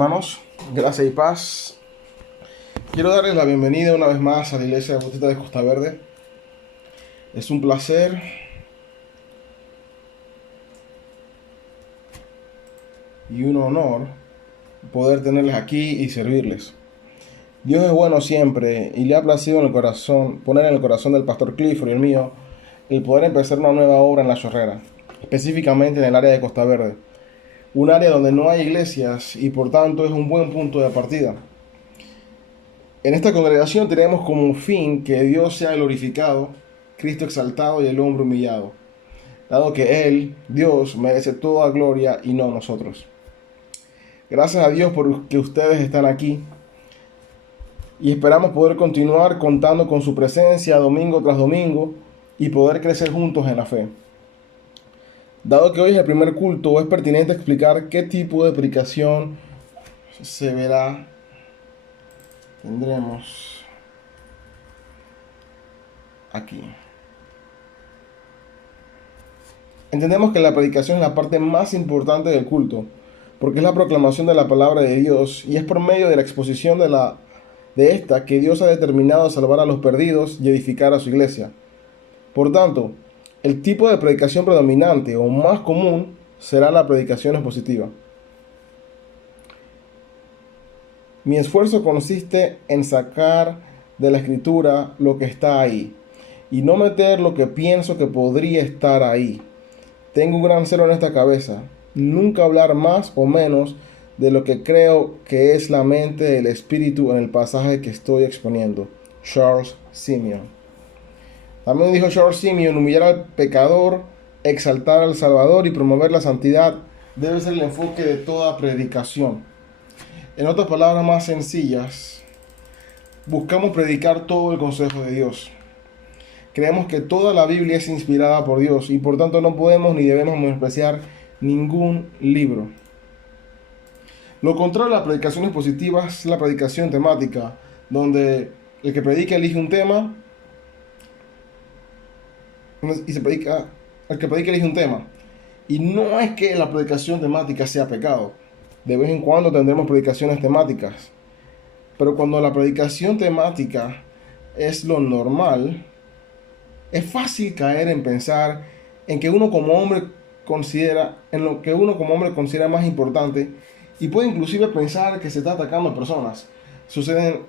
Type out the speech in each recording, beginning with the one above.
hermanos, gracia y paz. Quiero darles la bienvenida una vez más a la Iglesia Bautista de Costa Verde. Es un placer y un honor poder tenerles aquí y servirles. Dios es bueno siempre y le ha placido en el corazón, poner en el corazón del pastor Clifford y el mío, el poder empezar una nueva obra en La Chorrera, específicamente en el área de Costa Verde. Un área donde no hay iglesias y por tanto es un buen punto de partida. En esta congregación tenemos como fin que Dios sea glorificado, Cristo exaltado y el hombre humillado, dado que Él, Dios, merece toda gloria y no nosotros. Gracias a Dios por que ustedes están aquí y esperamos poder continuar contando con su presencia domingo tras domingo y poder crecer juntos en la fe. Dado que hoy es el primer culto, es pertinente explicar qué tipo de predicación se verá. Tendremos aquí. Entendemos que la predicación es la parte más importante del culto, porque es la proclamación de la palabra de Dios y es por medio de la exposición de esta que Dios ha determinado salvar a los perdidos y edificar a su iglesia. Por tanto, el tipo de predicación predominante o más común será la predicación expositiva. Mi esfuerzo consiste en sacar de la escritura lo que está ahí y no meter lo que pienso que podría estar ahí. Tengo un gran celo en esta cabeza, nunca hablar más o menos de lo que creo que es la mente del espíritu en el pasaje que estoy exponiendo. Charles Simeon. También dijo Charles Simeon, humillar al pecador, exaltar al Salvador y promover la santidad debe ser el enfoque de toda predicación. En otras palabras más sencillas, buscamos predicar todo el consejo de Dios. Creemos que toda la Biblia es inspirada por Dios y por tanto no podemos ni debemos menospreciar ningún libro. Lo contrario a la predicación expositiva es la predicación temática, donde el que predica elige un tema y el que predica elige un tema. Y no es que la predicación temática sea pecado. De vez en cuando tendremos predicaciones temáticas. Pero cuando la predicación temática es lo normal, es fácil caer en pensar en que uno como hombre considera, en lo que uno como hombre considera más importante y puede inclusive pensar que se está atacando a personas. Suceden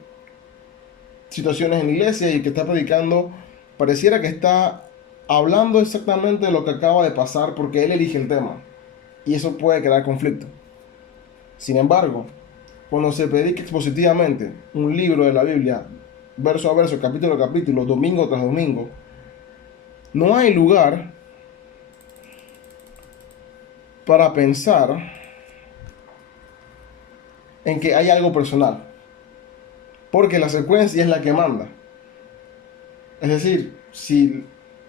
situaciones en la iglesia y el que está predicando pareciera que está hablando exactamente de lo que acaba de pasar porque él elige el tema y eso puede crear conflicto. Sin embargo, cuando se predica expositivamente un libro de la Biblia, verso a verso, capítulo a capítulo, domingo tras domingo, no hay lugar para pensar en que hay algo personal, porque la secuencia es la que manda. Es decir, si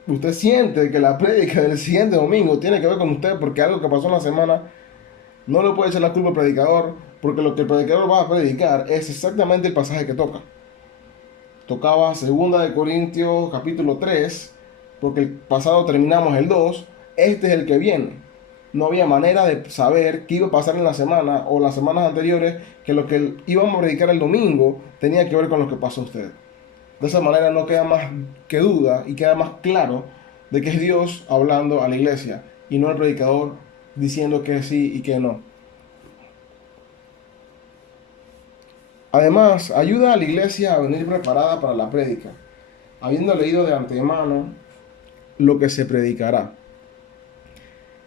usted siente que la prédica del siguiente domingo tiene que ver con usted porque algo que pasó en la semana, no le puede echar la culpa al predicador, porque lo que el predicador va a predicar es exactamente el pasaje que toca. Tocaba 2 Corintios capítulo 3, porque el pasado terminamos el 2, este es el que viene. No había manera de saber qué iba a pasar en la semana o las semanas anteriores, que lo que íbamos a predicar el domingo tenía que ver con lo que pasó a usted. De esa manera no queda más que duda y queda más claro de que es Dios hablando a la iglesia y no el predicador diciendo que sí y que no. Además, ayuda a la iglesia a venir preparada para la prédica, habiendo leído de antemano lo que se predicará.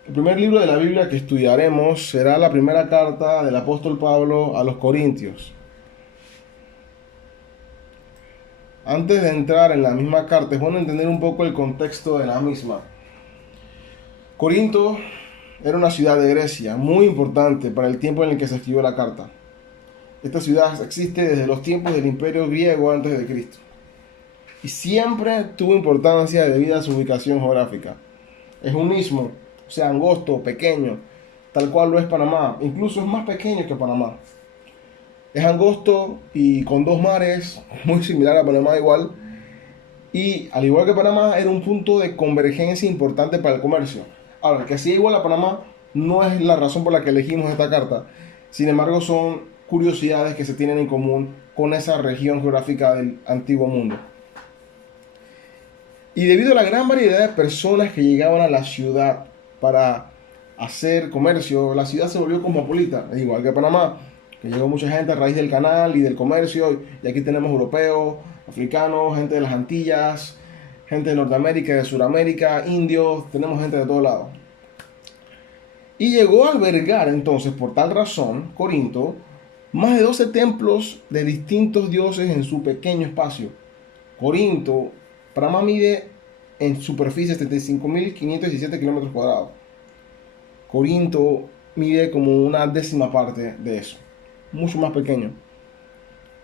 El primer libro de la Biblia que estudiaremos será la primera carta del apóstol Pablo a los Corintios. Antes de entrar en la misma carta, es bueno entender un poco el contexto de la misma. Corinto era una ciudad de Grecia muy importante para el tiempo en el que se escribió la carta. Esta ciudad existe desde los tiempos del Imperio griego antes de Cristo y siempre tuvo importancia debido a su ubicación geográfica. Es un istmo, o sea, angosto, pequeño, tal cual lo es Panamá, incluso es más pequeño que Panamá. Es angosto y con dos mares, muy similar a Panamá igual, y al igual que Panamá era un punto de convergencia importante para el comercio. Ahora, que sea igual a Panamá no es la razón por la que elegimos esta carta, Sin embargo, son curiosidades que se tienen en común con esa región geográfica del antiguo mundo. Y debido a la gran variedad de personas que llegaban a la ciudad para hacer comercio, la ciudad se volvió cosmopolita, igual que Panamá, que llegó mucha gente a raíz del canal y del comercio, y aquí tenemos europeos, africanos, gente de las Antillas, gente de Norteamérica, de Sudamérica, indios, tenemos gente de todos lados. Y llegó a albergar entonces, por tal razón, Corinto, más de 12 templos de distintos dioses en su pequeño espacio. Corinto, Panamá mide en superficie 75.517 kilómetros cuadrados. Corinto mide como una décima parte de eso, mucho más pequeño.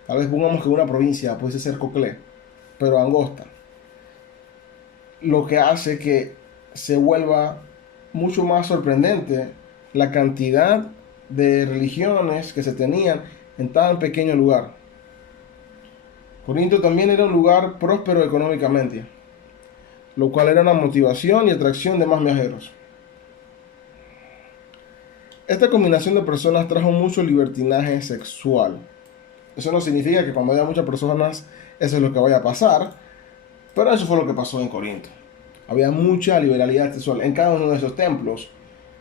Tal vez pongamos que una provincia puede ser Coclé, pero angosta. Lo que hace que se vuelva mucho más sorprendente la cantidad de religiones que se tenían en tan pequeño lugar. Corinto también era un lugar próspero económicamente, lo cual era una motivación y atracción de más viajeros. Esta combinación de personas trajo mucho libertinaje sexual. Eso no significa que cuando haya muchas personas eso es lo que vaya a pasar, pero eso fue lo que pasó en Corinto. Había mucha liberalidad sexual. En cada uno de esos templos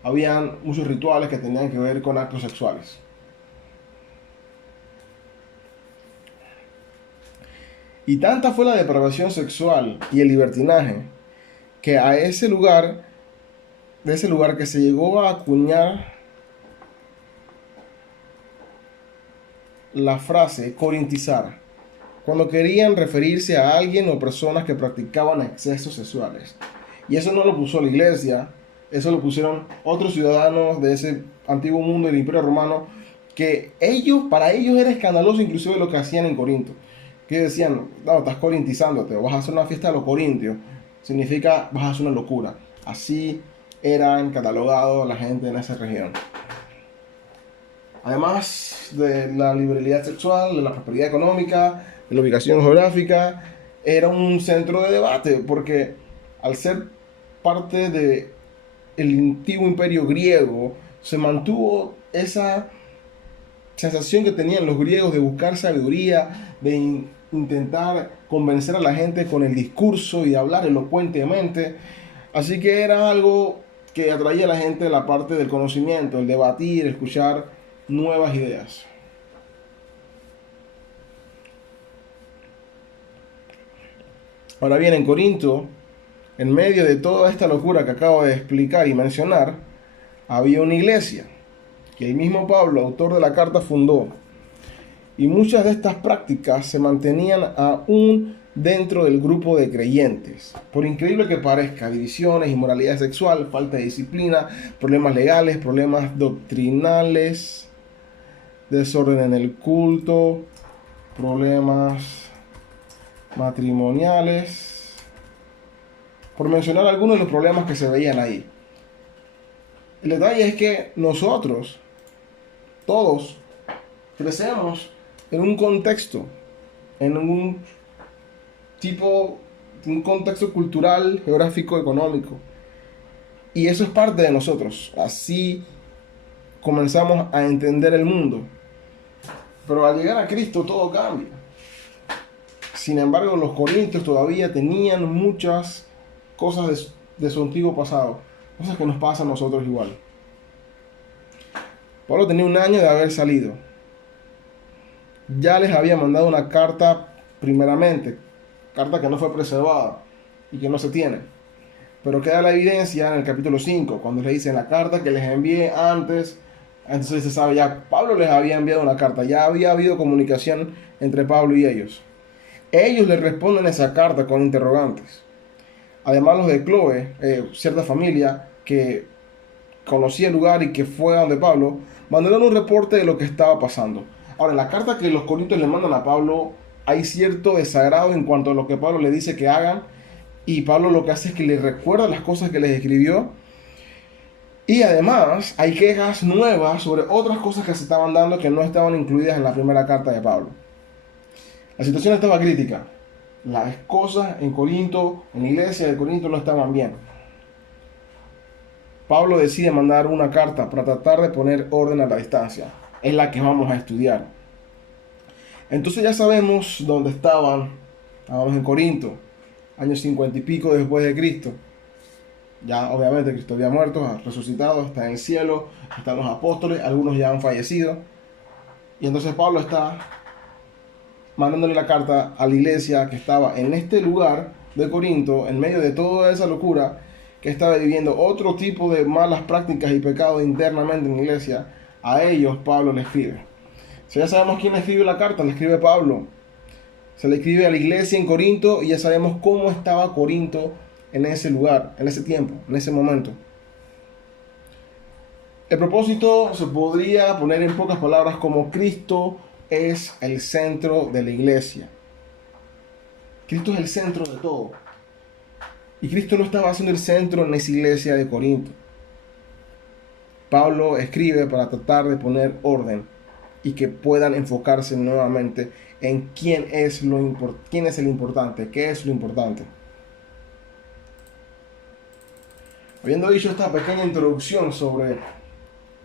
habían muchos rituales que tenían que ver con actos sexuales. Y tanta fue la depravación sexual y el libertinaje que a ese lugar, de ese lugar que se llegó a acuñar la frase corintizar, cuando querían referirse a alguien o personas que practicaban excesos sexuales. Y eso no lo puso la iglesia, eso lo pusieron otros ciudadanos de ese antiguo mundo del Imperio Romano, que para ellos era escandaloso inclusive lo que hacían en Corinto. Que decían, no, estás corintizándote, o vas a hacer una fiesta a los corintios, significa vas a hacer una locura. Así eran catalogados la gente en esa región. Además de la liberalidad sexual, de la prosperidad económica, de la ubicación geográfica, era un centro de debate, porque al ser parte del antiguo imperio griego, se mantuvo esa sensación que tenían los griegos de buscar sabiduría, de intentar convencer a la gente con el discurso y de hablar elocuentemente. Así que era algo que atraía a la gente de la parte del conocimiento, el debatir, escuchar nuevas ideas. Ahora bien, en Corinto, en medio de toda esta locura que acabo de explicar y mencionar, había una iglesia que el mismo Pablo, autor de la carta, fundó. Y muchas de estas prácticas se mantenían aún dentro del grupo de creyentes. Por increíble que parezca, divisiones, inmoralidad sexual, falta de disciplina, problemas legales, problemas doctrinales, desorden en el culto, problemas matrimoniales, por mencionar algunos de los problemas que se veían ahí. El detalle es que nosotros, todos, crecemos en un contexto, en un contexto cultural, geográfico, económico. Y eso es parte de nosotros. Así comenzamos a entender el mundo. Pero al llegar a Cristo todo cambia. Sin embargo, los corintios todavía tenían muchas cosas de su antiguo pasado. Cosas que nos pasan a nosotros igual. Pablo tenía un año de haber salido. Ya les había mandado una carta primeramente, carta que no fue preservada y que no se tiene. Pero queda la evidencia en el capítulo 5, cuando le dicen la carta que les envié antes. Entonces se sabe ya, Pablo les había enviado una carta, ya había habido comunicación entre Pablo y ellos. Ellos le responden esa carta con interrogantes. Además los de Chloe, cierta familia que conocía el lugar y que fue a donde Pablo, mandaron un reporte de lo que estaba pasando. Ahora, en la carta que los corintios le mandan a Pablo, hay cierto desagrado en cuanto a lo que Pablo le dice que hagan, y Pablo lo que hace es que les recuerda las cosas que les escribió, y además hay quejas nuevas sobre otras cosas que se estaban dando que no estaban incluidas en la primera carta de Pablo. La situación estaba crítica. Las cosas en Corinto, en la iglesia de Corinto, no estaban bien. Pablo decide mandar una carta para tratar de poner orden a la distancia. es la que vamos a estudiar. Entonces ya sabemos dónde estaban. Estábamos en Corinto, años 50 y pico después de Cristo. Ya obviamente Cristo había muerto, ha resucitado, está en el cielo, están los apóstoles, algunos ya han fallecido. Y entonces Pablo está mandándole la carta a la iglesia que estaba en este lugar de Corinto, en medio de toda esa locura, que estaba viviendo otro tipo de malas prácticas y pecados internamente en la iglesia. A ellos Pablo le escribe. Si ya sabemos quién le escribe la carta, le escribe Pablo. Se le escribe a la iglesia en Corinto y ya sabemos cómo estaba Corinto en ese lugar, en ese tiempo, en ese momento. El propósito se podría poner en pocas palabras como: Cristo es el centro de la iglesia. Cristo es el centro de todo. Y Cristo no estaba haciendo el centro en esa iglesia de Corinto. Pablo escribe para tratar de poner orden y que puedan enfocarse nuevamente en quién es el importante, qué es lo importante. Habiendo dicho esta pequeña introducción sobre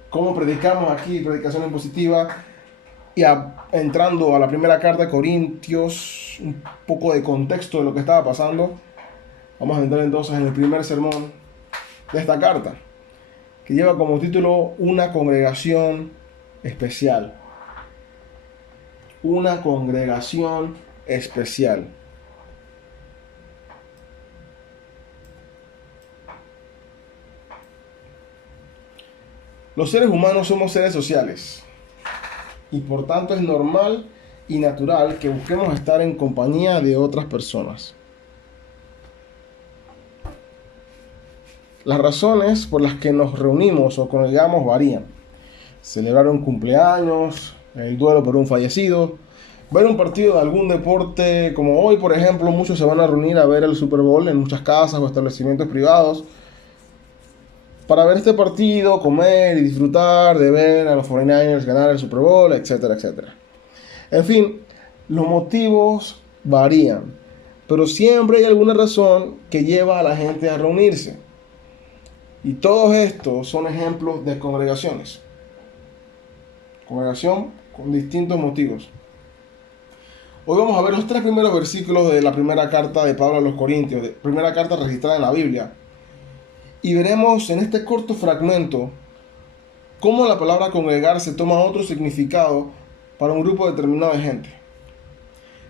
cómo predicamos aquí, predicación en positiva, y entrando a la primera carta de Corintios, un poco de contexto de lo que estaba pasando, vamos a entrar entonces en el primer sermón de esta carta, que lleva como título Una congregación especial. Una congregación especial. Los seres humanos somos seres sociales y por tanto es normal y natural que busquemos estar en compañía de otras personas. Las razones por las que nos reunimos o congregamos varían. Celebrar un cumpleaños, el duelo por un fallecido, ver un partido de algún deporte, como hoy por ejemplo muchos se van a reunir a ver el Super Bowl en muchas casas o establecimientos privados para ver este partido, comer y disfrutar de ver a los 49ers ganar el Super Bowl, etcétera, etcétera. En fin, los motivos varían, pero siempre hay alguna razón que lleva a la gente a reunirse. Y todos estos son ejemplos de congregaciones. Congregación con distintos motivos. Hoy vamos a ver los 3 primeros versículos de la primera carta de Pablo a los Corintios, primera carta registrada en la Biblia. Y veremos en este corto fragmento cómo la palabra congregarse toma otro significado para un grupo determinado de gente.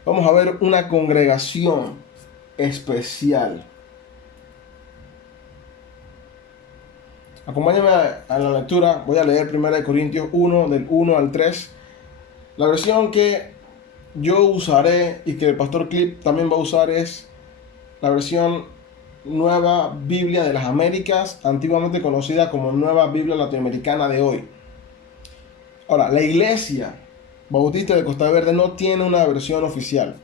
Vamos a ver una congregación especial. Acompáñame a la lectura. Voy a leer 1 Corintios 1, del 1 al 3. La versión que yo usaré y que el pastor Clip también va a usar es la versión Nueva Biblia de las Américas, antiguamente conocida como Nueva Biblia Latinoamericana de hoy. Ahora, la Iglesia Bautista de Costa Verde no tiene una versión oficial.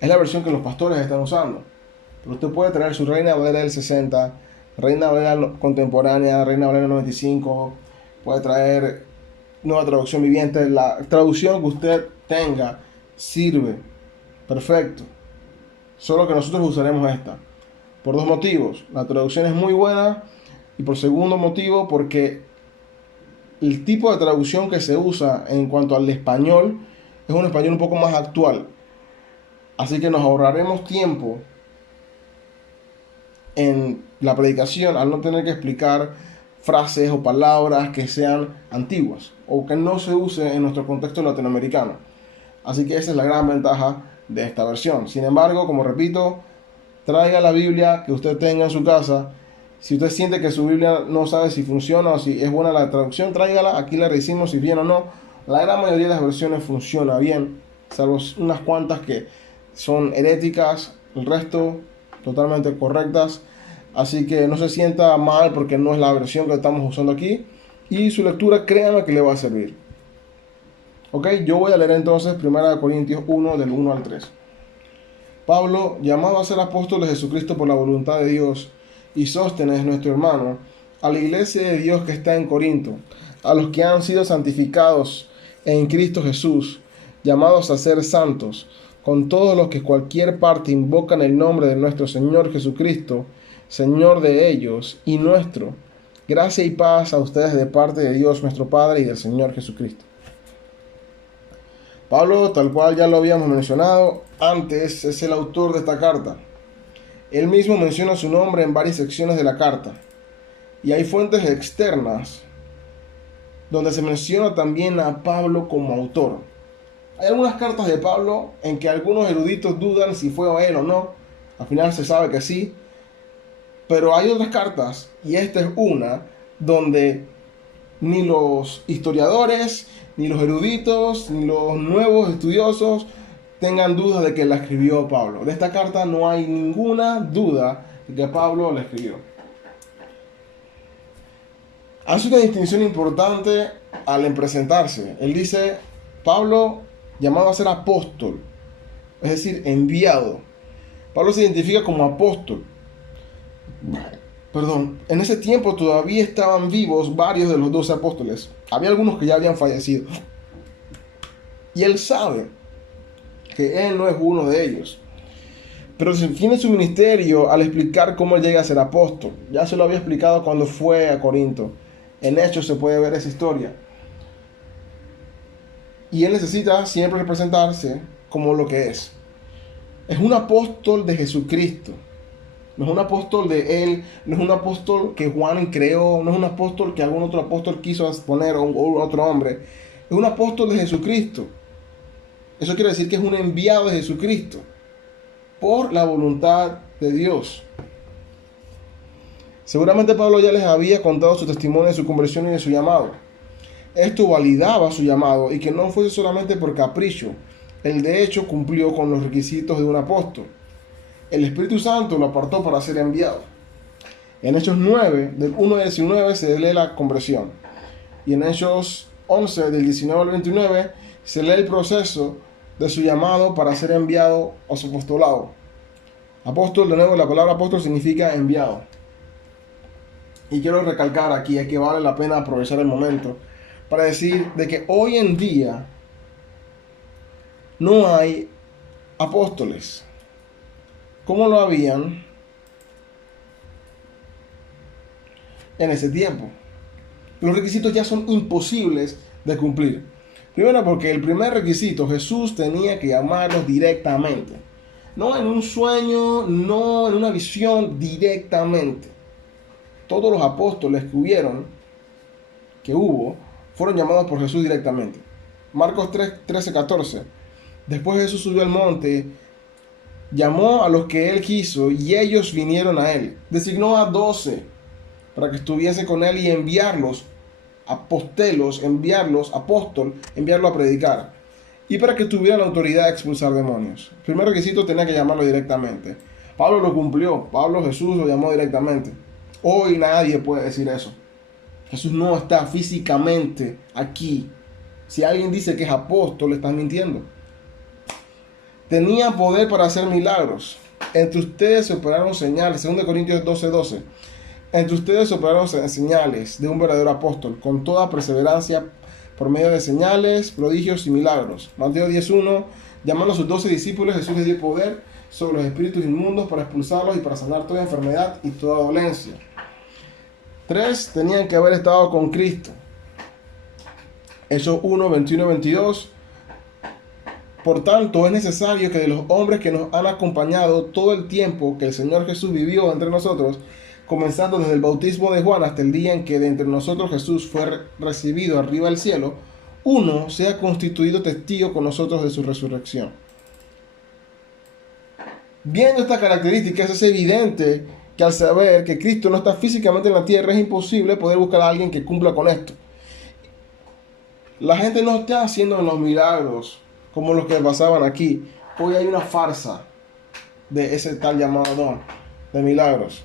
Es la versión que los pastores están usando. Pero usted puede traer su Reina Valera del 60, Reina Valera contemporánea, Reina Valera 95, puede traer Nueva Traducción Viviente. La traducción que usted tenga sirve. Perfecto. Solo que nosotros usaremos esta. Por 2 motivos. La traducción es muy buena y por segundo motivo porque el tipo de traducción que se usa en cuanto al español es un español un poco más actual. Así que nos ahorraremos tiempo en la predicación al no tener que explicar frases o palabras que sean antiguas o que no se use en nuestro contexto latinoamericano. Así que esa es la gran ventaja de esta versión. Sin embargo, como repito, traiga la Biblia que usted tenga en su casa. Si usted siente que su Biblia no sabe si funciona o si es buena la traducción, tráigala. Aquí le decimos si bien o no. La gran mayoría de las versiones funciona bien, salvo unas cuantas que son heréticas, el resto totalmente correctas. Así que no se sienta mal porque no es la versión que estamos usando aquí. Y su lectura, créanme que le va a servir. Ok, yo voy a leer entonces 1 Corintios 1, del 1 al 3. Pablo, llamado a ser apóstol de Jesucristo por la voluntad de Dios, y Sóstenes, nuestro hermano, a la iglesia de Dios que está en Corinto, a los que han sido santificados en Cristo Jesús, llamados a ser santos, con todos los que cualquier parte invocan el nombre de nuestro Señor Jesucristo, Señor de ellos y nuestro. Gracia y paz a ustedes de parte de Dios nuestro Padre y del Señor Jesucristo. Pablo, tal cual ya lo habíamos mencionado antes, es el autor de esta carta. Él mismo menciona su nombre en varias secciones de la carta. Y hay fuentes externas donde se menciona también a Pablo como autor. Hay algunas cartas de Pablo en que algunos eruditos dudan si fue él o no. Al final se sabe que sí. Pero hay otras cartas, y esta es una, donde ni los historiadores, ni los eruditos, ni los nuevos estudiosos tengan dudas de que la escribió Pablo. De esta carta no hay ninguna duda de que Pablo la escribió. Hace una distinción importante al presentarse. Él dice, Pablo llamado a ser apóstol, es decir, enviado. Pablo se identifica como apóstol. Perdón, en ese tiempo todavía estaban vivos varios de los 12 apóstoles. Había algunos que ya habían fallecido. Y él sabe que él no es uno de ellos. Pero se define su ministerio al explicar cómo él llega a ser apóstol. Ya se lo había explicado cuando fue a Corinto. En Hechos se puede ver esa historia. Y él necesita siempre representarse como lo que es. Es un apóstol de Jesucristo. No es un apóstol de él, no es un apóstol que Juan creó, no es un apóstol que algún otro apóstol quiso poner o otro hombre. Es un apóstol de Jesucristo. Eso quiere decir que es un enviado de Jesucristo por la voluntad de Dios. Seguramente Pablo ya les había contado su testimonio de su conversión y de su llamado. Esto validaba su llamado y que no fuese solamente por capricho. Él de hecho cumplió con los requisitos de un apóstol. El Espíritu Santo lo apartó para ser enviado. En Hechos 9, del 1 al 19, se lee la conversión. Y en Hechos 11, del 19 al 29, se lee el proceso de su llamado para ser enviado a su apostolado. Apóstol, de nuevo, la palabra apóstol significa enviado. Y quiero recalcar aquí que vale la pena aprovechar el momento para decir de que hoy en día no hay apóstoles como lo habían en ese tiempo. Los requisitos ya son imposibles de cumplir. Primero porque el primer requisito, Jesús tenía que llamarlos directamente. No en un sueño, no en una visión, directamente. Todos los apóstoles que hubo, fueron llamados por Jesús directamente. Marcos 3, 13, 14. Después Jesús subió al monte, llamó a los que él quiso y ellos vinieron a él. Designó a 12 para que estuviesen con él y enviarlos, apostelos, enviarlos, apóstol, enviarlo a predicar. Y para que tuvieran autoridad de expulsar demonios. El primer requisito tenía que llamarlo directamente. Pablo lo cumplió. Pablo, Jesús lo llamó directamente. Hoy nadie puede decir eso. Jesús no está físicamente aquí. Si alguien dice que es apóstol, le están mintiendo. Tenía poder para hacer milagros. Entre ustedes se operaron señales. 2 Corintios 12:12. Entre ustedes se operaron señales de un verdadero apóstol, con toda perseverancia, por medio de señales, prodigios y milagros. Mateo 10:1. Llamando a sus 12 discípulos, Jesús les dio poder sobre los espíritus inmundos para expulsarlos y para sanar toda enfermedad y toda dolencia. 3. Tenían que haber estado con Cristo. Hechos 1, 21 y 22. Por tanto, es necesario que de los hombres que nos han acompañado todo el tiempo que el Señor Jesús vivió entre nosotros, comenzando desde el bautismo de Juan hasta el día en que de entre nosotros Jesús fue recibido arriba del cielo, uno sea constituido testigo con nosotros de su resurrección. Viendo estas características, es evidente que al saber que Cristo no está físicamente en la tierra, es imposible poder buscar a alguien que cumpla con esto. La gente no está haciendo los milagros como los que pasaban aquí. Hoy hay una farsa de ese tal llamado don de milagros.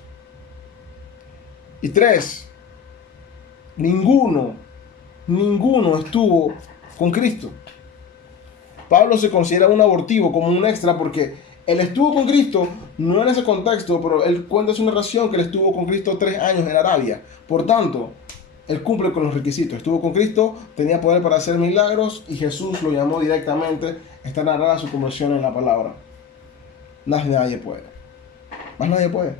Y 3, ninguno estuvo con Cristo. Pablo se considera un abortivo, como un extra, porque él estuvo con Cristo, no en ese contexto, pero él cuenta su narración que él estuvo con Cristo 3 años en Arabia. Por tanto, él cumple con los requisitos. Estuvo con Cristo, tenía poder para hacer milagros y Jesús lo llamó directamente. Está narrada su conversión en la palabra. Nadie puede. Más nadie puede.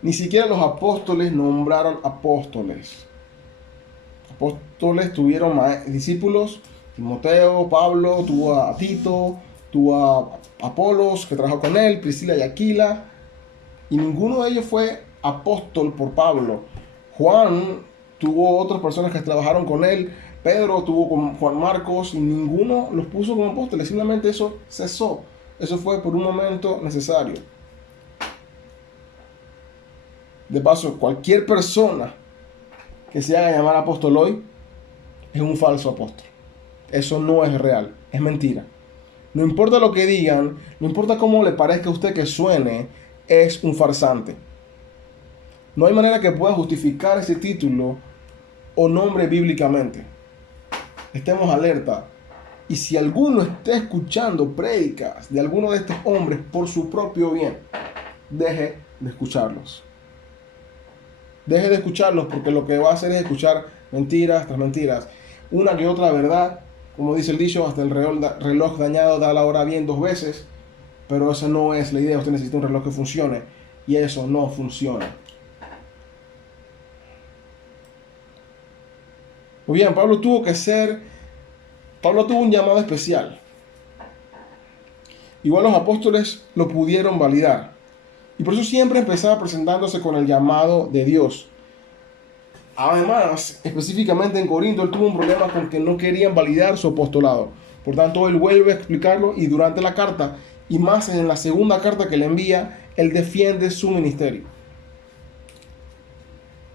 Ni siquiera los apóstoles nombraron apóstoles. Apóstoles tuvieron discípulos, Timoteo, Pablo, tuvo a Tito, tuvo a Apolos, que trabajó con él, Priscila y Aquila, y ninguno de ellos fue apóstol por Pablo. Juan tuvo otras personas que trabajaron con él, Pedro tuvo con Juan Marcos, y ninguno los puso como apóstoles, simplemente eso cesó. Eso fue por un momento necesario. De paso, cualquier persona que se haga llamar apóstol hoy es un falso apóstol. Eso no es real, es mentira. No importa lo que digan, no importa cómo le parezca a usted que suene, es un farsante. No hay manera que pueda justificar ese título o nombre bíblicamente. Estemos alerta. Y si alguno está escuchando prédicas de alguno de estos hombres por su propio bien, deje de escucharlos. Deje de escucharlos, porque lo que va a hacer es escuchar mentiras tras mentiras. Una que otra verdad, como dice el dicho, hasta el reloj dañado da la hora bien 2 veces, pero esa no es la idea. Usted necesita un reloj que funcione, y eso no funciona. Muy bien, Pablo tuvo un llamado especial. Igual los apóstoles lo pudieron validar. Y por eso siempre empezaba presentándose con el llamado de Dios. Además, específicamente en Corinto, él tuvo un problema con que no querían validar su apostolado. Por tanto, él vuelve a explicarlo, y durante la carta, y más en la segunda carta que le envía, él defiende su ministerio.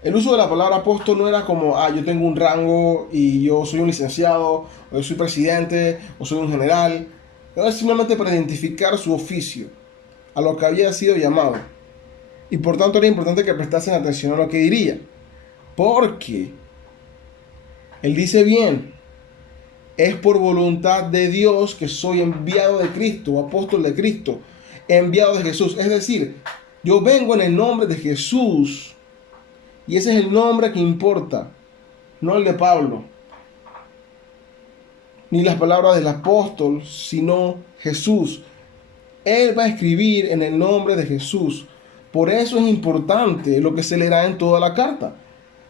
El uso de la palabra apóstol no era como, yo tengo un rango y yo soy un licenciado, o yo soy presidente, o soy un general. Era simplemente para identificar su oficio, a lo que había sido llamado. Y por tanto era importante que prestasen atención a lo que diría. Porque él dice bien, es por voluntad de Dios que soy enviado de Cristo, apóstol de Cristo, enviado de Jesús. Es decir, yo vengo en el nombre de Jesús, y ese es el nombre que importa, no el de Pablo, ni las palabras del apóstol, sino Jesús. Él va a escribir en el nombre de Jesús. Por eso es importante lo que se leerá en toda la carta.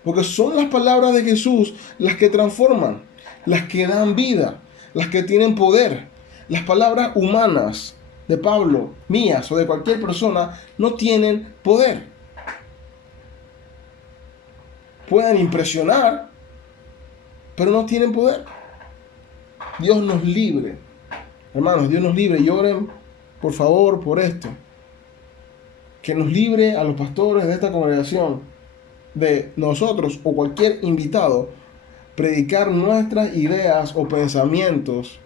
Porque son las palabras de Jesús las que transforman, las que dan vida, las que tienen poder. Las palabras humanas de Pablo, mías o de cualquier persona, no tienen poder. Pueden impresionar, pero no tienen poder. Dios nos libre. Hermanos, Dios nos libre. Y oren, por favor, por esto. Que nos libre a los pastores de esta congregación, de nosotros o cualquier invitado, predicar nuestras ideas o pensamientos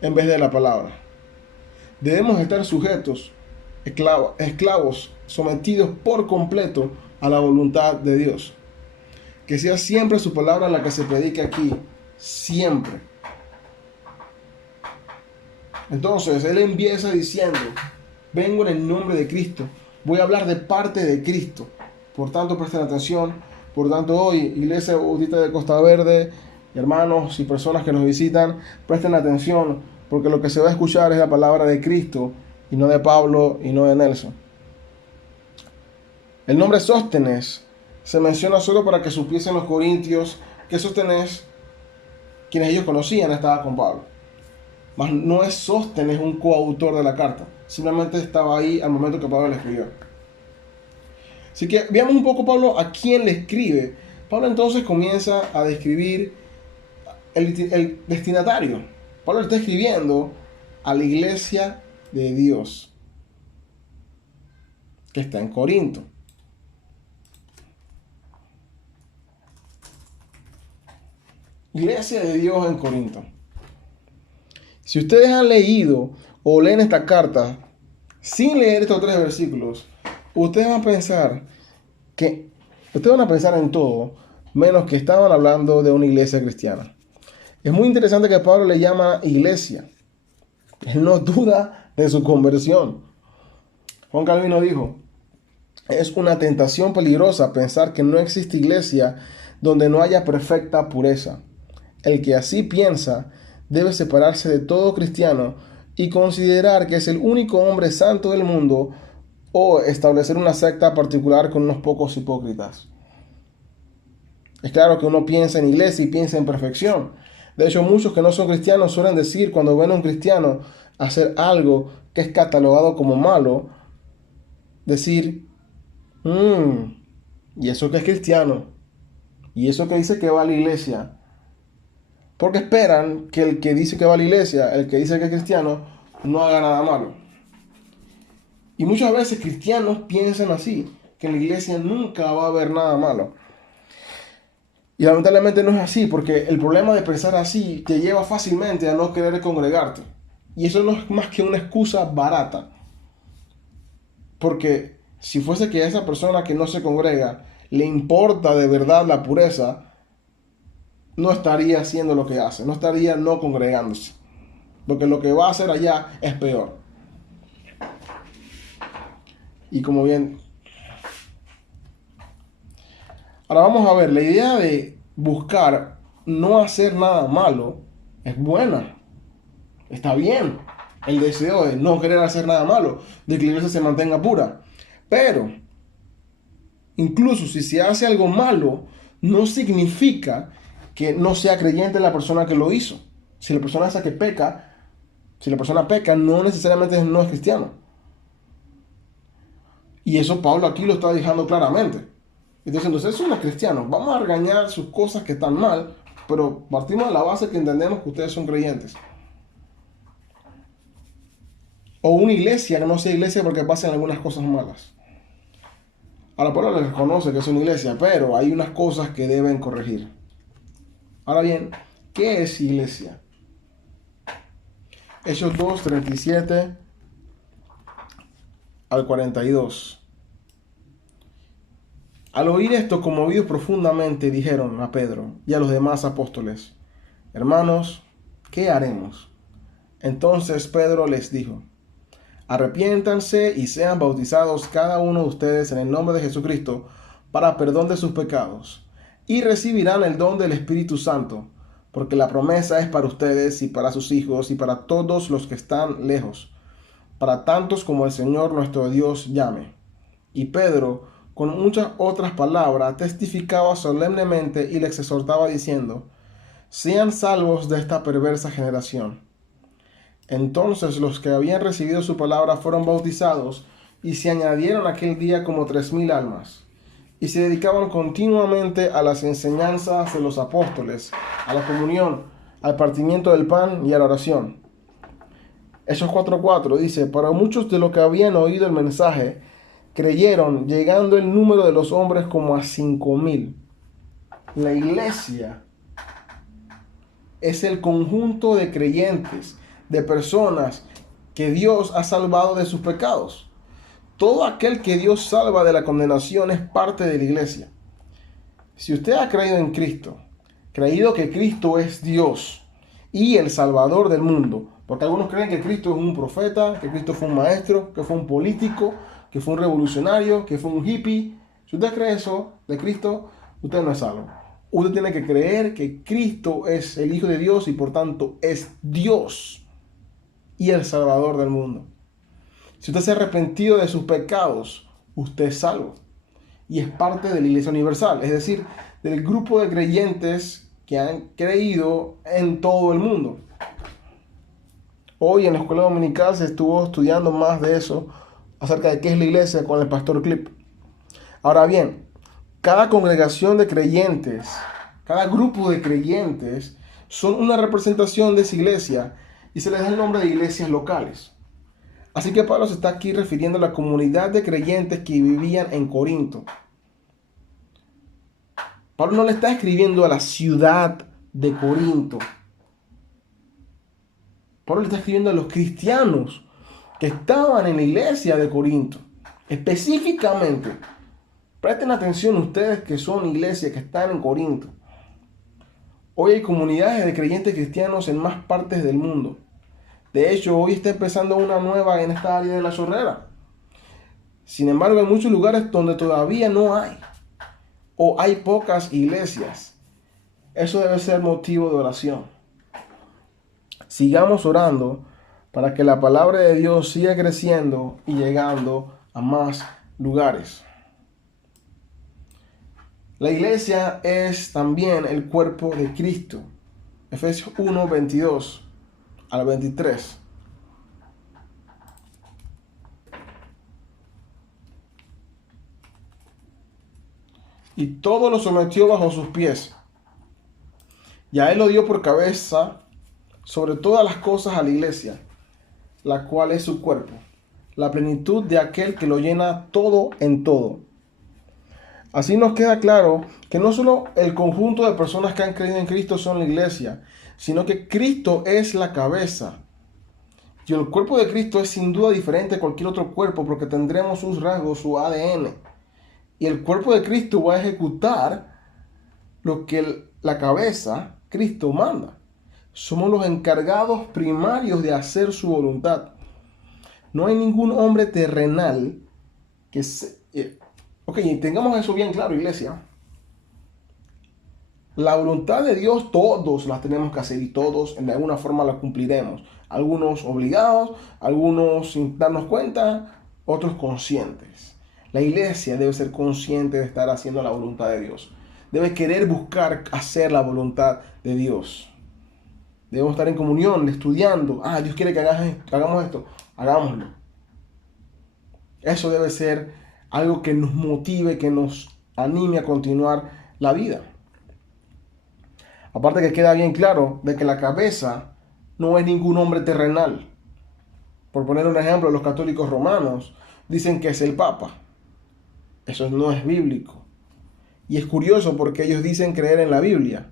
en vez de la palabra. Debemos estar sujetos, esclavos, sometidos por completo a la voluntad de Dios. Que sea siempre su palabra la que se predique aquí, siempre. Entonces, él empieza diciendo, vengo en el nombre de Cristo, voy a hablar de parte de Cristo. Por tanto, presten atención. Por tanto, hoy, Iglesia Bautista de Costa Verde, hermanos y personas que nos visitan, presten atención, porque lo que se va a escuchar es la palabra de Cristo, y no de Pablo y no de Nelson. El nombre Sóstenes se menciona solo para que supiesen los corintios que Sóstenes, quienes ellos conocían, estaba con Pablo. Mas no es Sóstenes un coautor de la carta, simplemente estaba ahí al momento que Pablo le escribió. Así que veamos un poco Pablo a quién le escribe. Pablo entonces comienza a describir el destinatario. Pablo le está escribiendo a la iglesia de Dios, que está en Corinto. Iglesia de Dios en Corinto. Si ustedes han leído o leen esta carta sin leer estos 3 versículos, ustedes van a pensar en todo menos que estaban hablando de una iglesia cristiana. Es muy interesante que Pablo le llama iglesia. Él no duda de su conversión. Juan Calvino dijo, es una tentación peligrosa pensar que no existe iglesia donde no haya perfecta pureza. El que así piensa debe separarse de todo cristiano y considerar que es el único hombre santo del mundo, o establecer una secta particular con unos pocos hipócritas. Es claro que uno piensa en iglesia y piensa en perfección. De hecho, muchos que no son cristianos suelen decir cuando ven a un cristiano hacer algo que es catalogado como malo, decir, ¿y eso que es cristiano? ¿Y eso que dice que va a la iglesia? Porque esperan que el que dice que va a la iglesia, el que dice que es cristiano, no haga nada malo. Y muchas veces cristianos piensan así, que en la iglesia nunca va a haber nada malo. Y lamentablemente no es así, porque el problema de pensar así te lleva fácilmente a no querer congregarte. Y eso no es más que una excusa barata. Porque si fuese que a esa persona que no se congrega le importa de verdad la pureza, no estaría haciendo lo que hace, no estaría no congregándose. Porque lo que va a hacer allá es peor. Y como bien... Ahora vamos a ver, la idea de buscar no hacer nada malo es buena. Está bien. El deseo de no querer hacer nada malo, de que la iglesia se mantenga pura. Pero, incluso si se hace algo malo, no significa que no sea creyente la persona que lo hizo. Si la persona esa que peca, si la persona peca, no necesariamente no es cristiano. Y eso Pablo aquí lo está dejando claramente. Entonces, ustedes son cristianos, vamos a regañar sus cosas que están mal, pero partimos de la base que entendemos que ustedes son creyentes. O una iglesia que no sea iglesia porque pasen algunas cosas malas. Ahora Pablo les reconoce que es una iglesia, pero hay unas cosas que deben corregir. Ahora bien, ¿qué es iglesia? Hechos 2, 37 al 42. Al oír esto, conmovidos profundamente, dijeron a Pedro y a los demás apóstoles: Hermanos, ¿qué haremos? Entonces Pedro les dijo: Arrepiéntanse y sean bautizados cada uno de ustedes en el nombre de Jesucristo para perdón de sus pecados, y recibirán el don del Espíritu Santo, porque la promesa es para ustedes y para sus hijos y para todos los que están lejos, para tantos como el Señor nuestro Dios llame. Y Pedro, con muchas otras palabras, testificaba solemnemente y les exhortaba diciendo: Sean salvos de esta perversa generación. Entonces los que habían recibido su palabra fueron bautizados, y se añadieron aquel día como 3000 almas, y se dedicaban continuamente a las enseñanzas de los apóstoles, a la comunión, al partimiento del pan y a la oración. Hechos 4:4 dice: Para muchos de los que habían oído el mensaje creyeron, llegando el número de los hombres como a 5000. La iglesia es el conjunto de creyentes, de personas que Dios ha salvado de sus pecados. Todo aquel que Dios salva de la condenación es parte de la iglesia. Si usted ha creído en Cristo, creído que Cristo es Dios y el Salvador del mundo, porque algunos creen que Cristo es un profeta, que Cristo fue un maestro, que fue un político, que fue un revolucionario, que fue un hippie. Si usted cree eso de Cristo, usted no es salvo. Usted tiene que creer que Cristo es el Hijo de Dios y por tanto es Dios y el Salvador del mundo. Si usted se ha arrepentido de sus pecados, usted es salvo y es parte de la Iglesia Universal, es decir, del grupo de creyentes que han creído en todo el mundo. Hoy en la escuela dominical se estuvo estudiando más de eso, acerca de qué es la iglesia, con el pastor Clip. Ahora bien, cada congregación de creyentes, cada grupo de creyentes son una representación de esa iglesia y se les da el nombre de iglesias locales. Así que Pablo se está aquí refiriendo a la comunidad de creyentes que vivían en Corinto. Pablo no le está escribiendo a la ciudad de Corinto. Pablo le está escribiendo a los cristianos que estaban en la iglesia de Corinto. Específicamente, presten atención ustedes que son iglesias que están en Corinto. Hoy hay comunidades de creyentes cristianos en más partes del mundo. De hecho, hoy está empezando una nueva en esta área de la Chorrera. Sin embargo, hay muchos lugares donde todavía no hay, o hay pocas iglesias. Eso debe ser motivo de oración. Sigamos orando para que la palabra de Dios siga creciendo y llegando a más lugares. La iglesia es también el cuerpo de Cristo. Efesios 1, 22 al 23. Y todo lo sometió bajo sus pies. Y a él lo dio por cabeza sobre todas las cosas a la iglesia, la cual es su cuerpo, la plenitud de aquel que lo llena todo en todo. Así nos queda claro que no solo el conjunto de personas que han creído en Cristo son la iglesia, sino que Cristo es la cabeza. Y el cuerpo de Cristo es sin duda diferente a cualquier otro cuerpo porque tendremos sus rasgos, su ADN. Y el cuerpo de Cristo va a ejecutar lo que la cabeza, Cristo, manda. Somos los encargados primarios de hacer su voluntad. No hay ningún hombre terrenal que se... Ok, tengamos eso bien claro, iglesia. La voluntad de Dios todos la tenemos que hacer y todos de alguna forma la cumpliremos. Algunos obligados, algunos sin darnos cuenta, otros conscientes. La iglesia debe ser consciente de estar haciendo la voluntad de Dios. Debe querer buscar hacer la voluntad de Dios. Debemos estar en comunión, estudiando. Dios quiere que hagamos esto. Hagámoslo. Eso debe ser algo que nos motive, que nos anime a continuar la vida. Aparte que queda bien claro de que la cabeza no es ningún hombre terrenal. Por poner un ejemplo, los católicos romanos dicen que es el Papa. Eso no es bíblico. Y es curioso porque ellos dicen creer en la Biblia.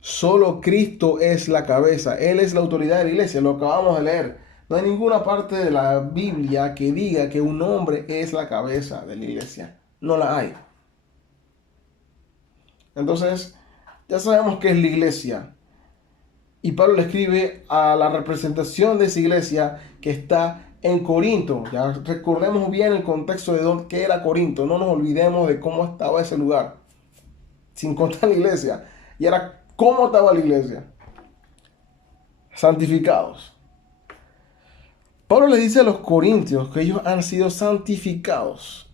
Solo Cristo es la cabeza. Él es la autoridad de la iglesia. Lo acabamos de leer. No hay ninguna parte de la Biblia que diga que un hombre es la cabeza de la iglesia. No la hay. Entonces, ya sabemos qué es la iglesia. Y Pablo le escribe a la representación de esa iglesia que está en Corinto. Ya recordemos bien el contexto de qué era Corinto. No nos olvidemos de cómo estaba ese lugar. Sin contar la iglesia. Y ahora, ¿cómo estaba la iglesia? Santificados. Pablo le dice a los corintios que ellos han sido santificados.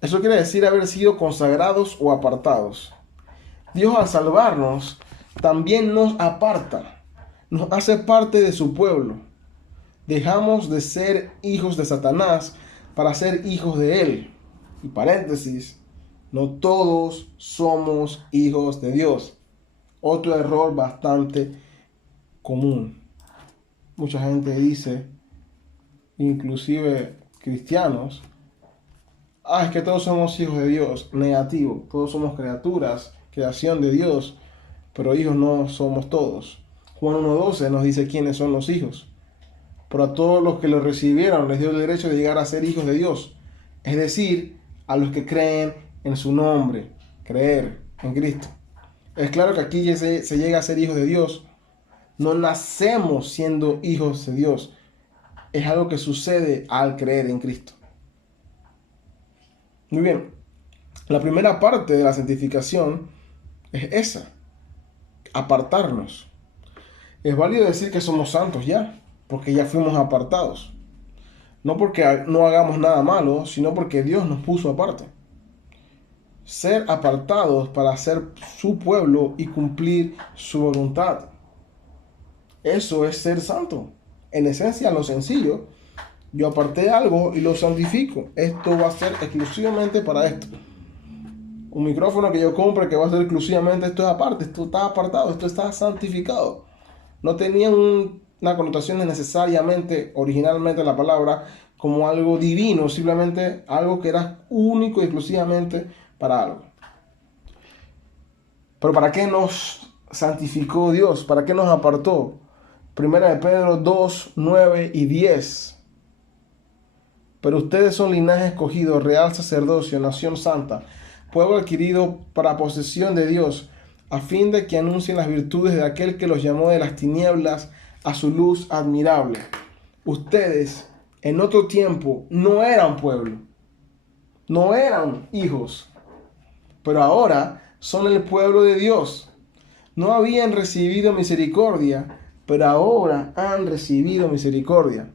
Eso quiere decir haber sido consagrados o apartados. Dios al salvarnos también nos aparta, nos hace parte de su pueblo. Dejamos de ser hijos de Satanás para ser hijos de él. Y paréntesis, no todos somos hijos de Dios. Otro error bastante común. Mucha gente dice, inclusive cristianos, es que todos somos hijos de Dios. Negativo, todos somos criaturas, creación de Dios, pero hijos no somos todos. Juan 1:12 nos dice quiénes son los hijos. Pero a todos los que lo recibieron les dio el derecho de llegar a ser hijos de Dios. Es decir, a los que creen en su nombre, creer en Cristo. Es claro que aquí se llega a ser hijos de Dios. No nacemos siendo hijos de Dios. Es algo que sucede al creer en Cristo. Muy bien. La primera parte de la santificación es esa. Apartarnos. Es válido decir que somos santos ya, porque ya fuimos apartados. No porque no hagamos nada malo, sino porque Dios nos puso aparte. Ser apartados para ser su pueblo y cumplir su voluntad. Eso es ser santo. En esencia, lo sencillo. Yo aparté algo y lo santifico. Esto va a ser exclusivamente para esto. Un micrófono que yo compre que va a ser exclusivamente esto es aparte. Esto está apartado, esto está santificado. No tenía una connotación necesariamente, originalmente la palabra, como algo divino, simplemente algo que era único y exclusivamente para algo. Pero ¿para qué nos santificó Dios? ¿Para qué nos apartó? Primera de Pedro 2, 9 y 10. Pero ustedes son linaje escogido, real sacerdocio, nación santa, pueblo adquirido para posesión de Dios, a fin de que anuncien las virtudes de aquel que los llamó de las tinieblas a su luz admirable. Ustedes en otro tiempo no eran pueblo, no eran hijos, pero ahora son el pueblo de Dios. No habían recibido misericordia, pero ahora han recibido misericordia.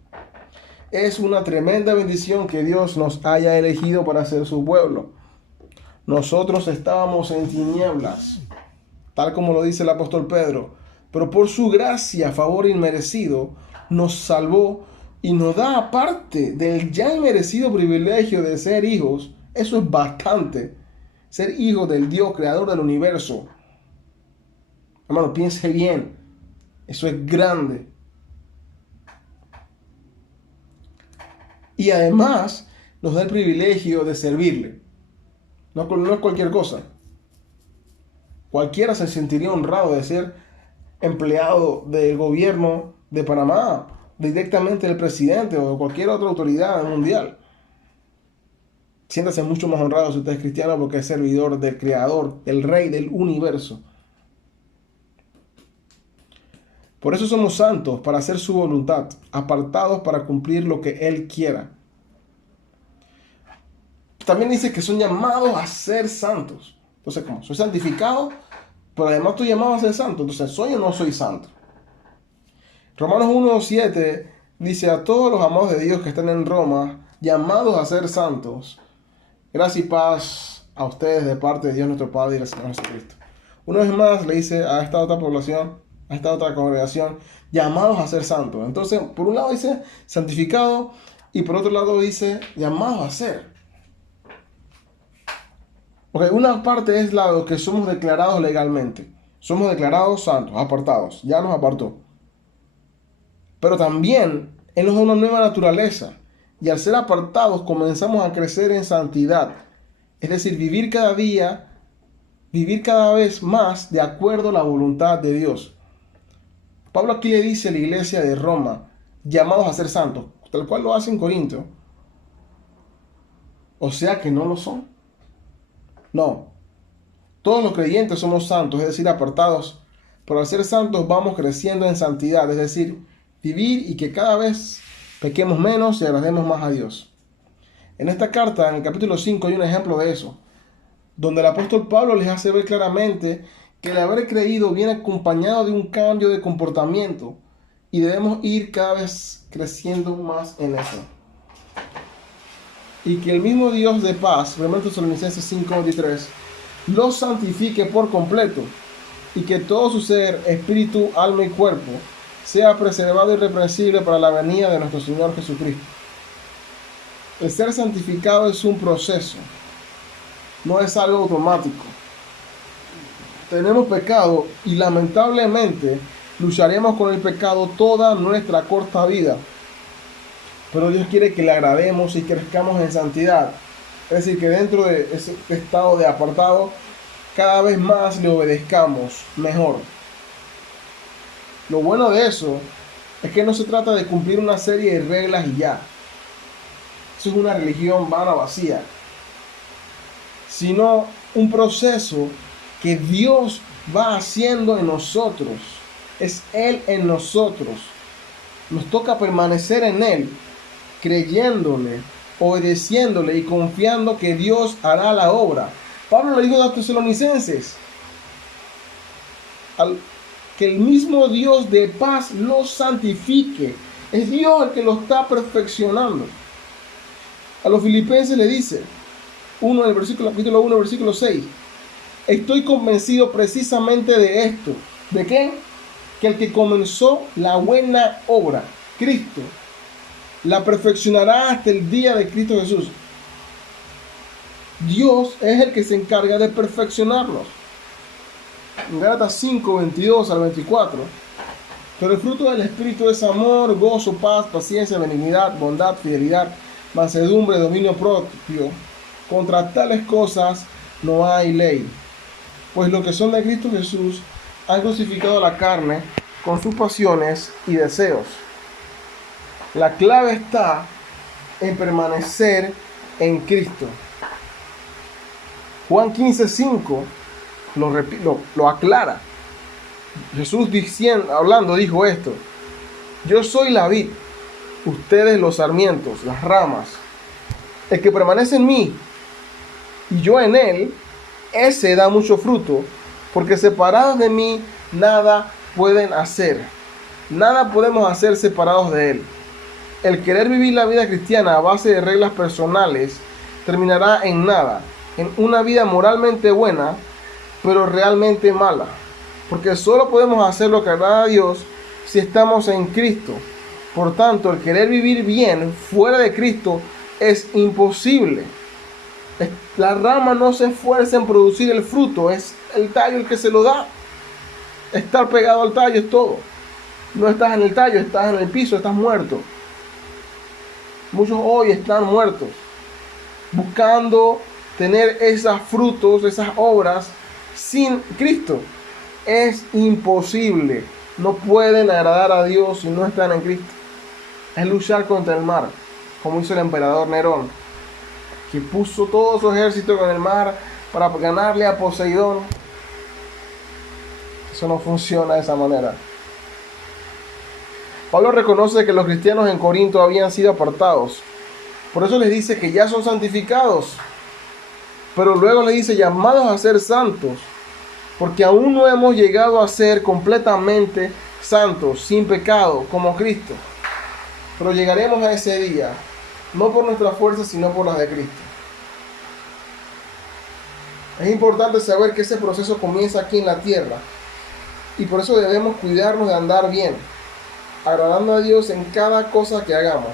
Es una tremenda bendición que Dios nos haya elegido para ser su pueblo. Nosotros estábamos en tinieblas, tal como lo dice el apóstol Pedro, pero por su gracia, favor inmerecido, nos salvó y nos da, aparte del ya inmerecido privilegio de ser hijos. Eso es bastante. Ser hijo del Dios creador del universo. Hermano, piense bien. Eso es grande. Y además nos da el privilegio de servirle. No es cualquier cosa. Cualquiera se sentiría honrado de ser empleado del gobierno de Panamá, directamente del presidente o de cualquier otra autoridad mundial. Siéntase mucho más honrado si usted es cristiano, porque es servidor del Creador, el Rey del universo. Por eso somos santos, para hacer su voluntad, apartados para cumplir lo que Él quiera. También dice que son llamados a ser santos. Entonces, ¿cómo? Soy santificado, pero además estoy llamado a ser santo. Entonces, ¿soy o no soy santo? Romanos 1:7 dice: a todos los amados de Dios que están en Roma, llamados a ser santos, gracia y paz a ustedes de parte de Dios nuestro Padre y del Señor Jesucristo. Una vez más le dice a esta otra población, a esta otra congregación, llamados a ser santos. Entonces, por un lado dice santificado y por otro lado dice llamados a ser. Porque una parte es la que somos declarados legalmente. Somos declarados santos, apartados. Ya nos apartó. Pero también Él nos da una nueva naturaleza. Y al ser apartados comenzamos a crecer en santidad. Es decir, vivir cada día, vivir cada vez más de acuerdo a la voluntad de Dios. Pablo aquí le dice a la iglesia de Roma, llamados a ser santos, tal cual lo hace en Corinto. O sea que no lo son. No. Todos los creyentes somos santos, es decir, apartados. Pero al ser santos vamos creciendo en santidad, es decir, vivir y que cada vez pequemos menos y agrademos más a Dios. En esta carta, en el capítulo 5, hay un ejemplo de eso, donde el apóstol Pablo les hace ver claramente que el haber creído viene acompañado de un cambio de comportamiento y debemos ir cada vez creciendo más en eso. Y que el mismo Dios de paz, 1 Tesalonicenses 5:23, los santifique por completo y que todo su ser, espíritu, alma y cuerpo sea preservado irreprensible para la venida de nuestro Señor Jesucristo. El ser santificado es un proceso, no es algo automático. Tenemos pecado y lamentablemente lucharemos con el pecado toda nuestra corta vida. Pero Dios quiere que le agrademos y crezcamos en santidad. Es decir, que dentro de ese estado de apartado, cada vez más le obedezcamos mejor. Lo bueno de eso es que no se trata de cumplir una serie de reglas y ya. Eso es una religión vana, vacía. Sino un proceso que Dios va haciendo en nosotros. Es Él en nosotros. Nos toca permanecer en Él, creyéndole, obedeciéndole y confiando que Dios hará la obra. Pablo le dijo a los tesalonicenses que el mismo Dios de paz los santifique. Es Dios el que lo está perfeccionando. A los filipenses le dice, capítulo 1, versículo 6, estoy convencido precisamente de esto. ¿De qué? Que el que comenzó la buena obra, Cristo, la perfeccionará hasta el día de Cristo Jesús. Dios es el que se encarga de perfeccionarnos. En Gálatas 5, 22 al 24. Pero el fruto del Espíritu es amor, gozo, paz, paciencia, benignidad, bondad, fidelidad, mansedumbre, dominio propio. Contra tales cosas no hay ley. Pues los que son de Cristo Jesús han crucificado la carne con sus pasiones y deseos. La clave está en permanecer en Cristo. Juan 15:5 lo aclara. Jesús hablando dijo esto: yo soy la vid, ustedes los sarmientos, las ramas. El que permanece en mí y yo en él, ese da mucho fruto, porque separados de mí nada pueden hacer. Nada podemos hacer separados de él. El querer vivir la vida cristiana a base de reglas personales terminará en nada, en una vida moralmente buena, pero realmente mala. Porque solo podemos hacer lo que agrada a Dios si estamos en Cristo. Por tanto, el querer vivir bien fuera de Cristo es imposible. La rama no se esfuerza en producir el fruto, es el tallo el que se lo da. Estar pegado al tallo es todo. No estás en el tallo, estás en el piso, estás muerto. Muchos hoy están muertos, buscando tener esos frutos, esas obras sin Cristo. Es imposible. No pueden agradar a Dios si no están en Cristo. Es luchar contra el mar, como hizo el emperador Nerón, que puso todo su ejército con el mar para ganarle a Poseidón. Eso no funciona de esa manera. Pablo reconoce que los cristianos en Corinto habían sido apartados. Por eso les dice que ya son santificados. Pero luego les dice llamados a ser santos. Porque aún no hemos llegado a ser completamente santos, sin pecado, como Cristo. Pero llegaremos a ese día, no por nuestras fuerzas, sino por las de Cristo. Es importante saber que ese proceso comienza aquí en la tierra. Y por eso debemos cuidarnos de andar bien, agradando a Dios en cada cosa que hagamos.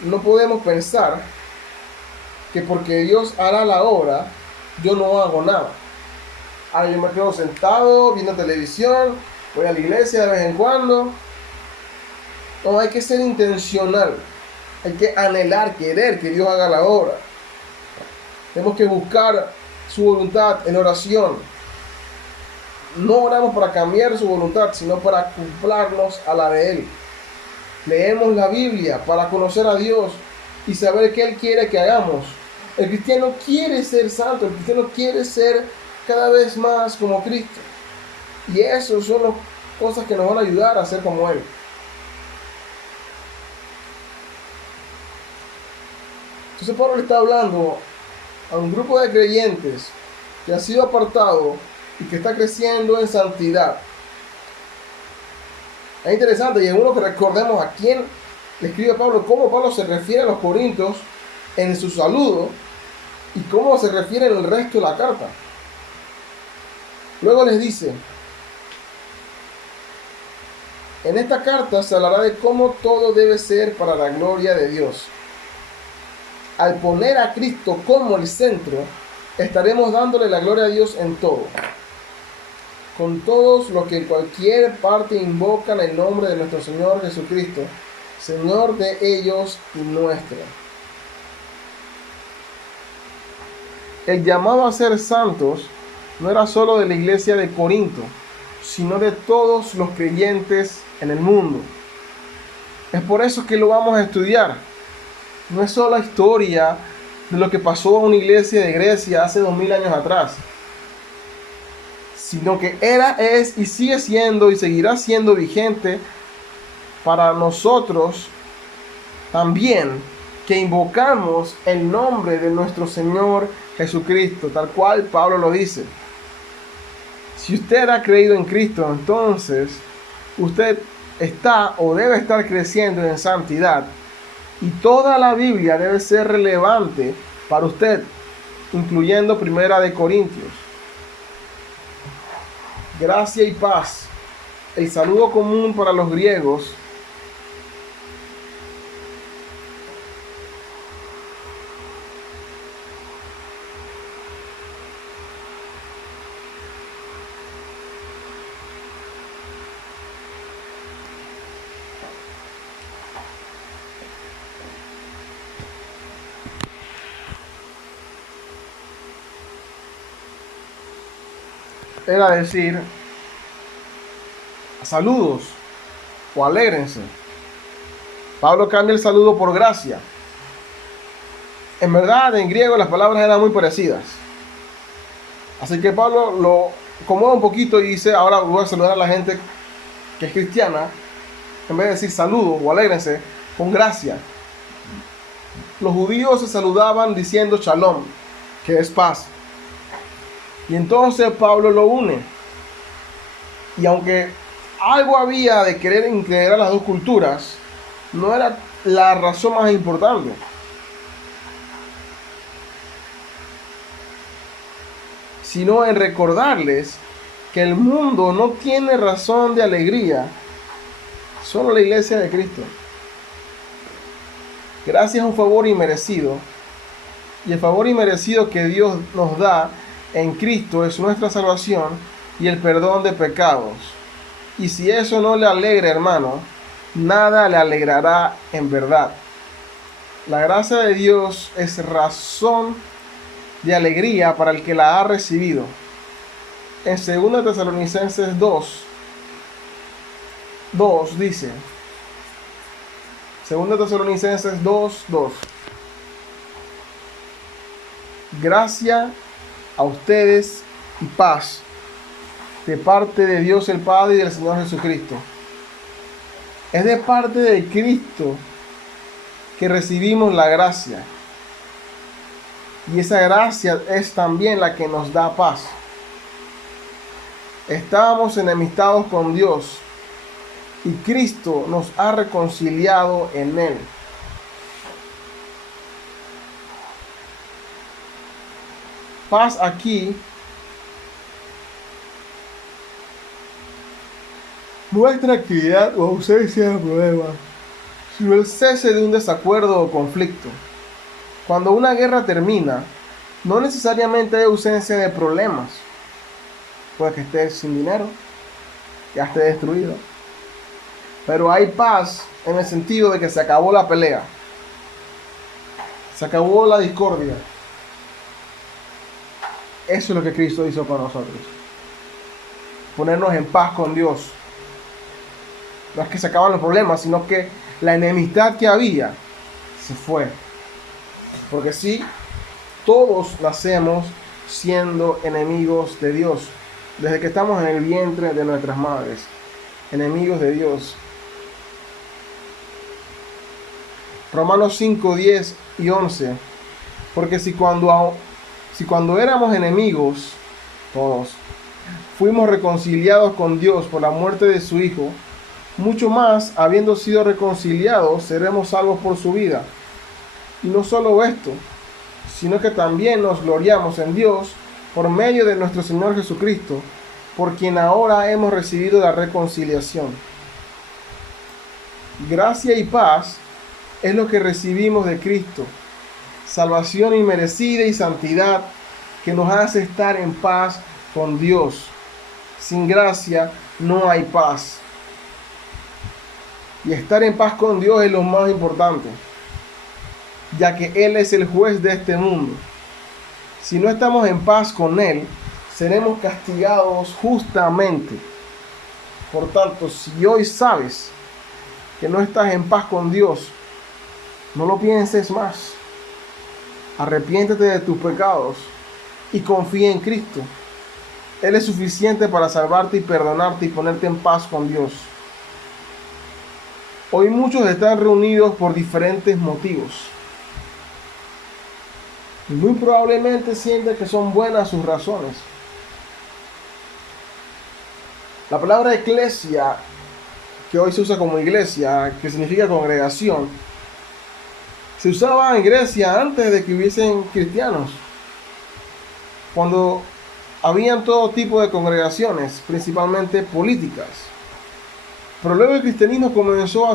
No podemos pensar que porque Dios hará la obra, yo no hago nada. Ahora yo me quedo sentado viendo televisión, voy a la iglesia de vez en cuando. No, hay que ser intencional. Hay que anhelar, querer que Dios haga la obra. Tenemos que buscar su voluntad en oración. No oramos para cambiar su voluntad, sino para acoplarnos a la de Él. Leemos la Biblia para conocer a Dios y saber qué Él quiere que hagamos. El cristiano quiere ser santo, el cristiano quiere ser cada vez más como Cristo. Y eso son las cosas que nos van a ayudar a ser como Él. Entonces Pablo le está hablando a un grupo de creyentes que ha sido apartado y que está creciendo en santidad. Es interesante y es bueno que recordemos a quién le escribe Pablo, cómo Pablo se refiere a los corintios en su saludo y cómo se refiere en el resto de la carta. Luego les dice: en esta carta se hablará de cómo todo debe ser para la gloria de Dios. Al poner a Cristo como el centro, estaremos dándole la gloria a Dios en todo. Con todos los que en cualquier parte invocan el nombre de nuestro Señor Jesucristo, Señor de ellos y nuestro. El llamado a ser santos no era solo de la iglesia de Corinto, sino de todos los creyentes en el mundo. Es por eso que lo vamos a estudiar. No es solo la historia de lo que pasó a una iglesia de Grecia hace 2000 años atrás, sino que era, es y sigue siendo y seguirá siendo vigente para nosotros también, que invocamos el nombre de nuestro Señor Jesucristo, tal cual Pablo lo dice. Si usted ha creído en Cristo, entonces usted está o debe estar creciendo en santidad, y toda la Biblia debe ser relevante para usted, incluyendo Primera de Corintios. Gracia y paz. El saludo común para los griegos era decir saludos o alégrense. Pablo cambia el saludo por gracia. En verdad, en griego las palabras eran muy parecidas. Así que Pablo lo acomoda un poquito y dice: ahora voy a saludar a la gente que es cristiana, en vez de decir saludos o alégrense, con gracia. Los judíos se saludaban diciendo shalom, que es paz. Y entonces Pablo lo une. Y aunque algo había de querer integrar las dos culturas, no era la razón más importante. Sino en recordarles que el mundo no tiene razón de alegría, solo la iglesia de Cristo. Gracias a un favor inmerecido, y el favor inmerecido que Dios nos da en Cristo es nuestra salvación y el perdón de pecados. Y si eso no le alegra, hermano, nada le alegrará en verdad. La gracia de Dios es razón de alegría para el que la ha recibido. En 2 Tesalonicenses 2 dice, 2 Tesalonicenses 2:2, gracia a ustedes y paz de parte de Dios el Padre y del Señor Jesucristo. Es de parte de Cristo que recibimos la gracia. Y esa gracia es también la que nos da paz. Estábamos enemistados con Dios y Cristo nos ha reconciliado en Él. Paz aquí muestra actividad o ausencia de problemas, sino el cese de un desacuerdo o conflicto. Cuando una guerra termina, no necesariamente hay ausencia de problemas. Puede que estés sin dinero, ya esté destruido. Pero hay paz en el sentido de que se acabó la pelea. Se acabó la discordia. Eso es lo que Cristo hizo con nosotros. Ponernos en paz con Dios. No es que se acaban los problemas, sino que la enemistad que había se fue. Porque sí, todos nacemos siendo enemigos de Dios. Desde que estamos en el vientre de nuestras madres. Enemigos de Dios. Romanos 5, 10 y 11. Porque si cuando éramos enemigos, todos, fuimos reconciliados con Dios por la muerte de su Hijo, mucho más, habiendo sido reconciliados, seremos salvos por su vida. Y no solo esto, sino que también nos gloriamos en Dios por medio de nuestro Señor Jesucristo, por quien ahora hemos recibido la reconciliación. Gracia y paz es lo que recibimos de Cristo, salvación inmerecida y santidad que nos hace estar en paz con Dios. Sin gracia no hay paz. Y estar en paz con Dios es lo más importante, ya que Él es el juez de este mundo. Si no estamos en paz con Él, seremos castigados justamente. Por tanto, si hoy sabes que no estás en paz con Dios, no lo pienses más. Arrepiéntete de tus pecados y confía en Cristo. Él es suficiente para salvarte y perdonarte y ponerte en paz con Dios. Hoy muchos están reunidos por diferentes motivos. Y muy probablemente sienten que son buenas sus razones. La palabra eclesia, que hoy se usa como iglesia, que significa congregación, se usaba en Grecia antes de que hubiesen cristianos. Cuando habían todo tipo de congregaciones, principalmente políticas. Pero luego el cristianismo comenzó a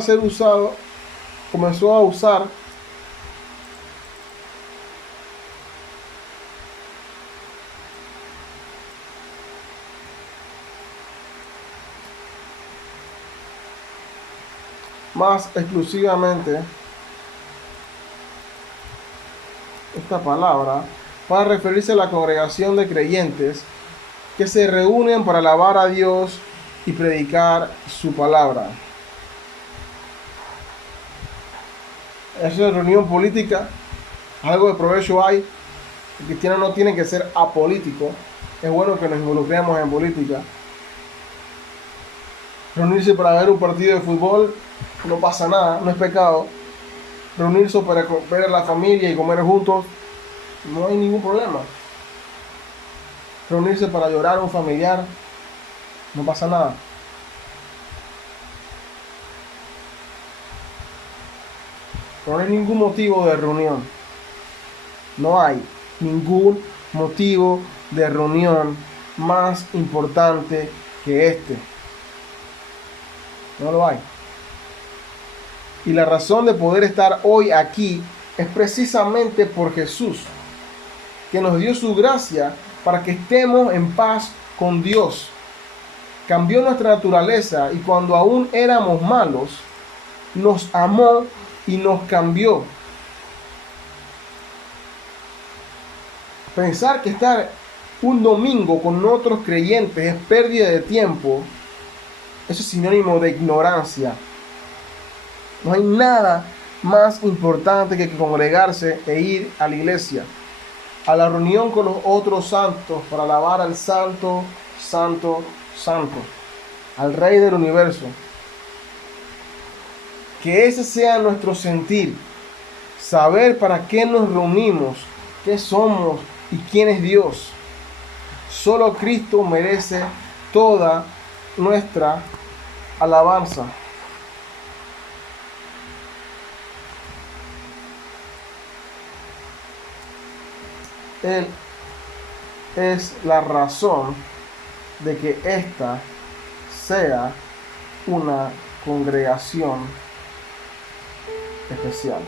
usar más exclusivamente esta palabra para referirse a la congregación de creyentes que se reúnen para alabar a Dios y predicar su palabra. Es una reunión política, algo de provecho hay. El cristiano no tiene que ser apolítico. Es bueno que nos involucremos en política. Reunirse para ver un partido de fútbol no pasa nada, no es pecado. Reunirse para ver a la familia y comer juntos, no hay ningún problema. Reunirse para llorar a un familiar, no pasa nada. pero no hay ningún motivo de reunión. No hay ningún motivo de reunión más importante que este. No lo hay. Y la razón de poder estar hoy aquí es precisamente por Jesús, que nos dio su gracia para que estemos en paz con Dios. Cambió nuestra naturaleza y cuando aún éramos malos, nos amó y nos cambió. Pensar que estar un domingo con otros creyentes es pérdida de tiempo, eso es sinónimo de ignorancia. No hay nada más importante que congregarse e ir a la iglesia, a la reunión con los otros santos para alabar al santo, santo, santo, al Rey del universo. Que ese sea nuestro sentir, saber para qué nos reunimos, qué somos y quién es Dios. Solo Cristo merece toda nuestra alabanza. Él es la razón de que esta sea una congregación especial.